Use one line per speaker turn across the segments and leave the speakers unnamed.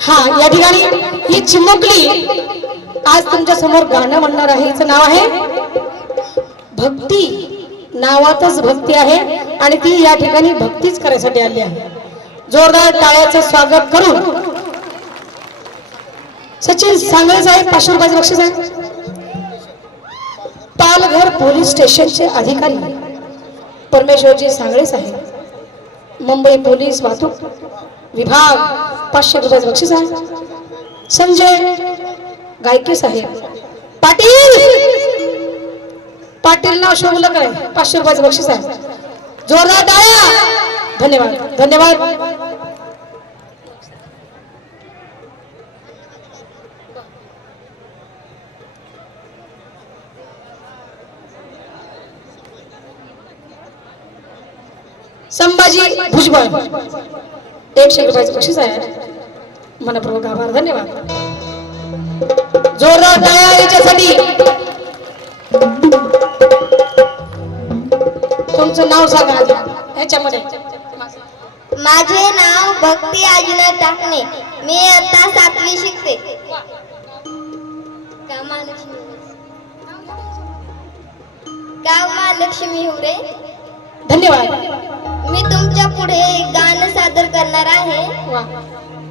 हा या ठिकाणी ही चिमुकली आज तुमच्यासमोर गाणं म्हणणार आहे. हिचं नाव आहे भक्ती. नावातच भक्ती आहे आणि ती या ठिकाणी भक्तीच करायसाठी आली आहे. जोरदार टाळ्याचं स्वागत करून सचिन सांगळे साहेब पाचशे रुपयाचे बक्षीस आहे पालघर पोलीस स्टेशनचे अधिकारी परमेश्वरजी सांगळे साहेब मुंबई पोलीस वाहतूक विभाग पाचशे रुपयाचं बक्षीस आहे. संजय गायके साहेब. पाटील! पाटील नाव शोभलं काय पाचशे रुपयाचं बक्षीस आहे. जोरदार टाळ्या! धन्यवाद. धन्यवाद. संभाजी भुजबळ. एकशे रुपयाचं बक्षीस आहे? मनपूर्वक आभार धन्यवाद. जोरदार टाळ्या याच्यासाठी. तुमचं नाव सांगा ह्याच्यामध्ये
माझे नाव भक्ती आजीना टाकणे. मी आता सातवी शिकते. गाव महालक्ष्मी हुरे.
धन्यवाद.
मी तुमच्यापुढे गाणं सादर करणार आहे.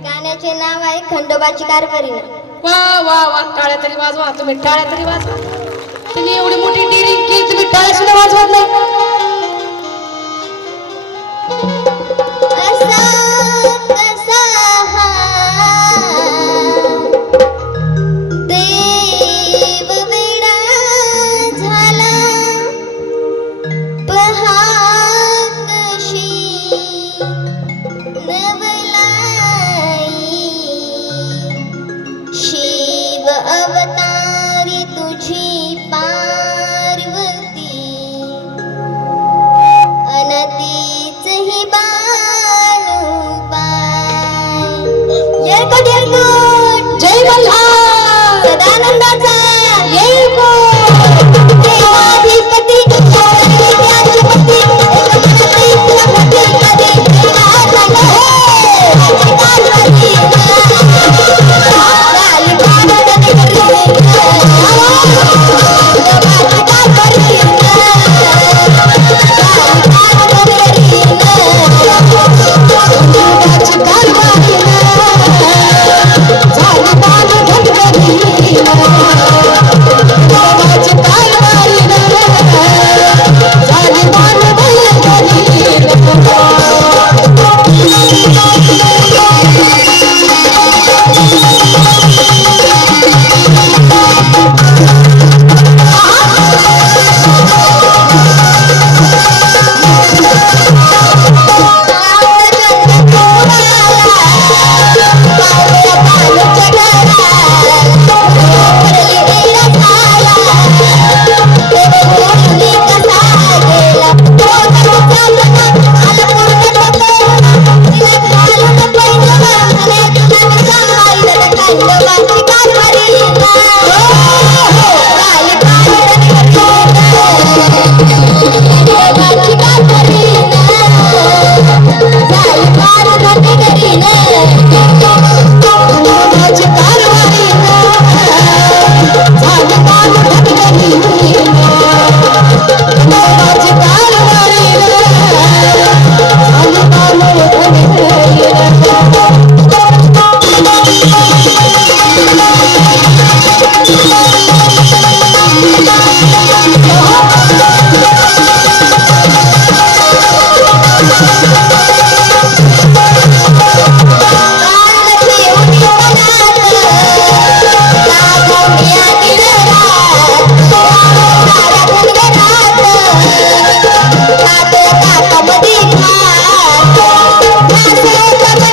गाण्याचे नाव आहे खंडोबाची कारभारीना
वा वा वा. टाळ्या तरी वाजवा. तुम्ही टाळ्या तरी वाजवा. तुम्ही एवढी मोठी डिरिंग केली तुम्ही टाळ्या सुद्धा वाजवत नाही.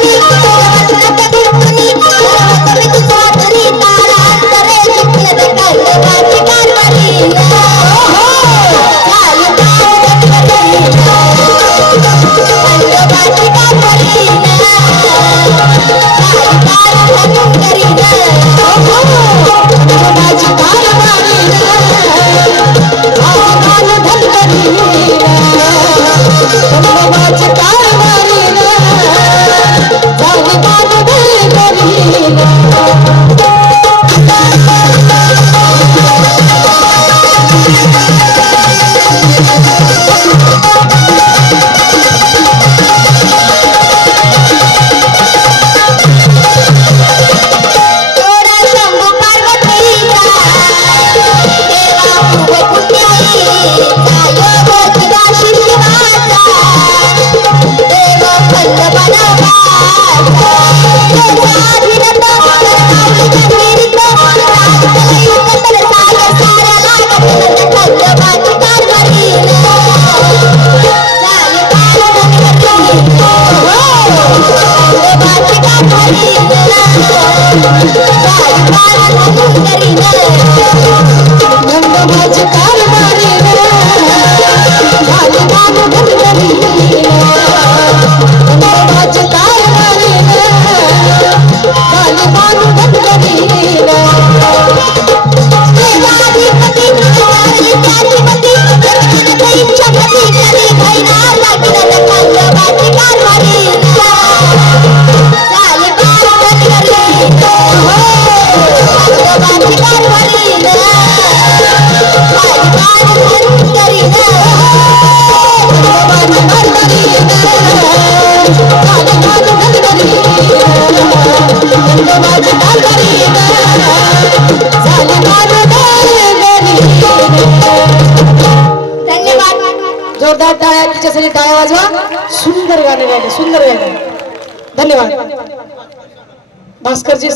Thank you. பாடி
பாடி
பாடி टाळ्या टाळ्या वाजवा. सुंदर गाणे गायले सुंदर गाणे धन्यवाद. भास्करजी